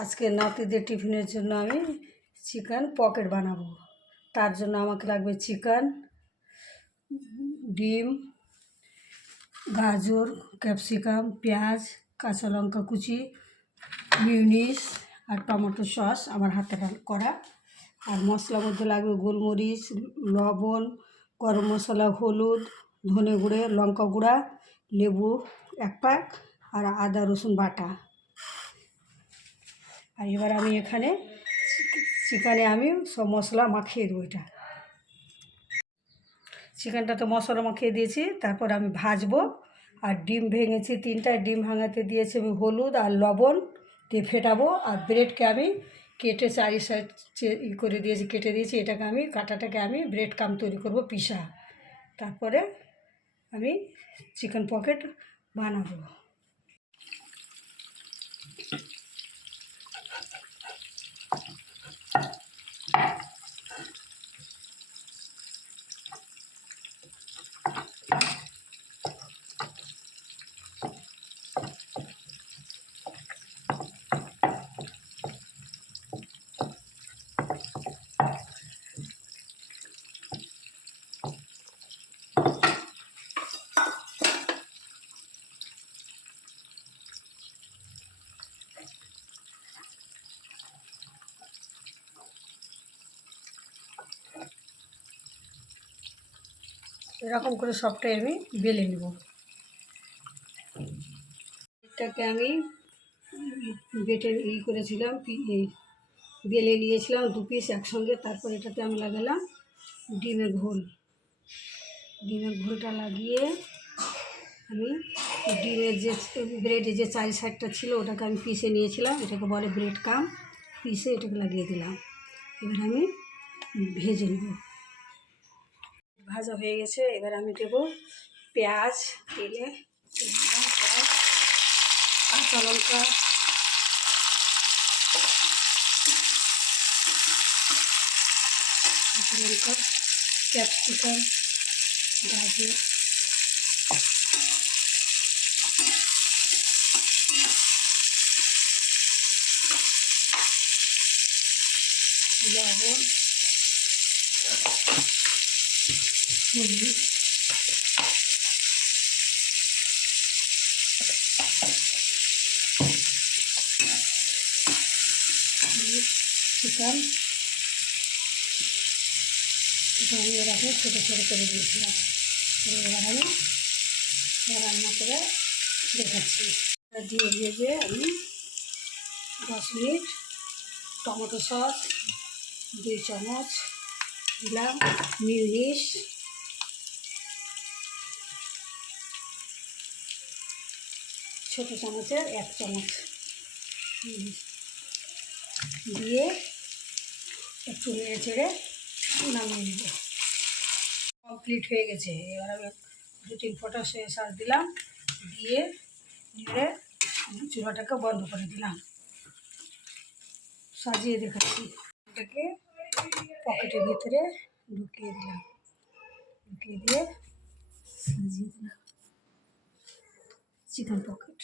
আজকে নাতিদের টিফিনের জন্য আমি চিকেন পকেট বানাবো। তার জন্য আমাকে লাগবে চিকেন, ডিম, গাজর, ক্যাপসিকাম, পেঁয়াজ, কাঁচা লঙ্কা কুচি, মিউনিস আর টমেটো সস আমার হাতে করা। আর মশলার মধ্যে লাগবে গোলমরিচ, লবণ, গরম মশলা, হলুদ, ধনে গুঁড়ো, লঙ্কা গুঁড়া, লেবু 1 প্যাক আর আদা রসুন বাটা। আর এবার আমি এখানে চিকেনে আমি সব মশলা মাখিয়ে দেবো। এটা চিকেনটা তো মশলা মাখিয়ে দিয়েছি, তারপর আমি ভাজবো। আর ডিম ভেঙেছি 3টা, ডিম ভাঙাতে দিয়েছি আমি হলুদ আর লবণ দিয়ে ফেটাবো। আর ব্রেডকে আমি কেটে 4 সাইড করে দিয়েছি, কেটে দিয়েছি। এটাকে আমি কাঁটাটাকে আমি ব্রেড কাম তৈরি করব পিসা। তারপরে আমি চিকেন পকেট বানাবো। এরকম করে সবটাই আমি বেলে নেব। এটাকে আমি বেটে করেছিলাম, বেলে নিয়েছিলাম 2 পিস একসঙ্গে। তারপর এটাতে আমি লাগালাম ডিমের ঘোল। ডিমের ঘোলটা লাগিয়ে আমি ডিমের যে ব্রেডের যে 4 সাইডটা ছিল ওটাকে আমি পিষে নিয়েছিলাম, এটাকে বলে ব্রেড কাম। পিষে এটাকে লাগিয়ে দিলাম। এবার আমি ভেজে নেব। ভাজা হয়ে গেছে। এবার আমি দেবো পেঁয়াজ, তেলে কাঁচা লঙ্কা, ক্যাপসিকাম, গাজর, লবণ, হলুদ, চিকেন আমি এরকম ছোটো ছোটো করে দিয়েছিলাম। এবার আমি রান্না করে দেখাচ্ছি। দিয়ে ভেজে আমি 10 মিনিট টমেটো সস 2 চামচ দিলাম, মিউনিস ছোটো চামচের 1 চামচ দিয়ে একটু নেড়ে চেড়ে নামিয়ে নেব। কমপ্লিট হয়ে গেছে। এবার আমি 2-3 ফোঁটা সয়া সস দিলাম, দিয়ে নেড়ে চুলাটাকে বন্ধ করে দিলাম। সাজিয়ে দেখাচ্ছি। এটাকে পকেটের ভিতরে ঢুকিয়ে দিলাম, ঢুকিয়ে দিয়ে সাজিয়ে দিলাম চিকেন পকেট।